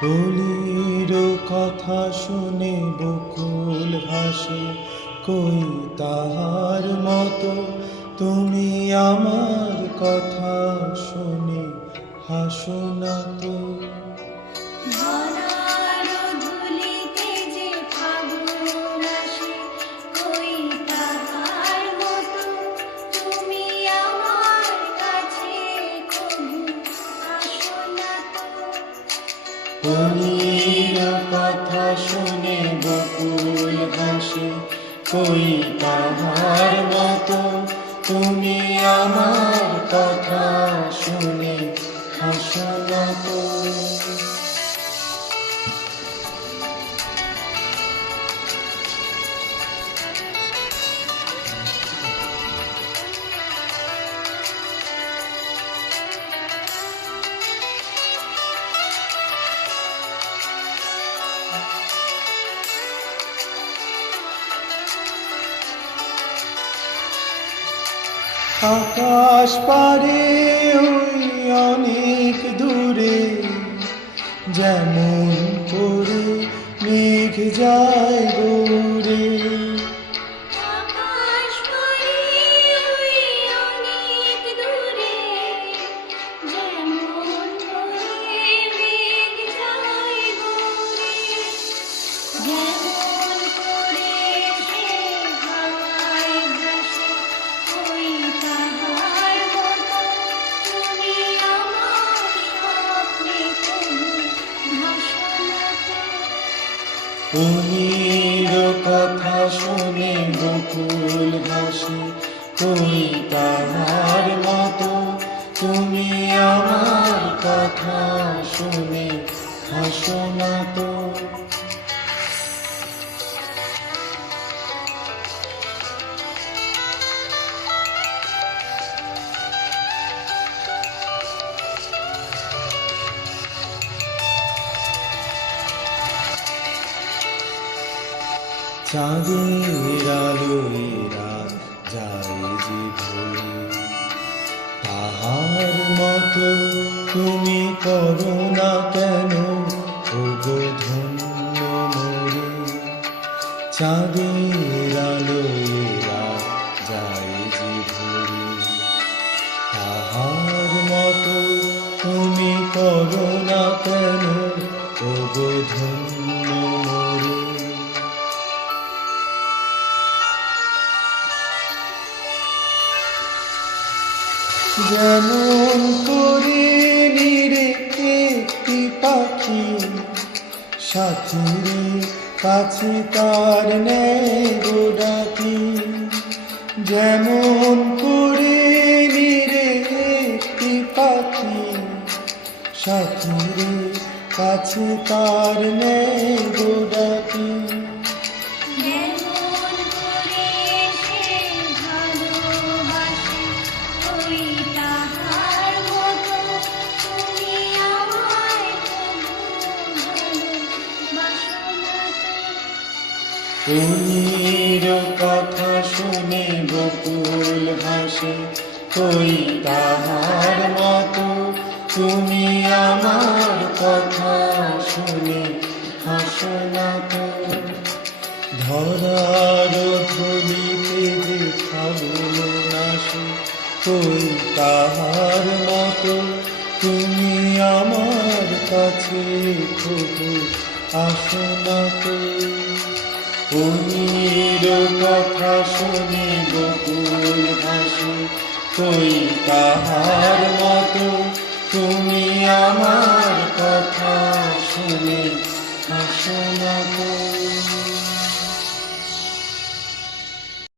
কলির কথা শুনে বকুল হাসে, কই তাহার মতো তুমি আমার কথা শুনে হাসো না তো। কলির কথা শুনে বকুল হাসে, কই তাহার মতো তুমি আমার কথা শুনে হাসো না তো। আকাশ পারে ওই অনেক দূরে, যেমন করে মেঘ যায় দূরে। কলির কথা শুনে বকুল হাসে, কই তাহার মতো তুমি আমার কথা শুনে হাসো না তো। চাঁদের আলোয় রাত যায় যে ভরে, তাহার মতো তুমি করো না কেন ওগো ধন্য মোরে। চাঁদের আলোয় রাত যায় যে ভরে, তাহার মতো তুমি করো না কেন ওগো ধন্য মোরে। যেমন করে নিরে একটি পাখি সাথীর কাছে তার নেয় গো ডাকি। যেমন করে নিরে একটি পাখি সাথীর কাছে তার নেয় গো ডাকি। কলির কথা শুনে বকুল হাসে, কই তাহার মতো তুমি আমার কথা শুনে হাসো না তো। ধরার ধুলিতে যে ফাগুন আসে, কই তাহার মতো তুমি আমার কাছে খুব আসো না তো। কলির কথা শুনে বকুল হাসে, কই তাহার মতো তুমি আমার কথা শুনে হাসো না তো।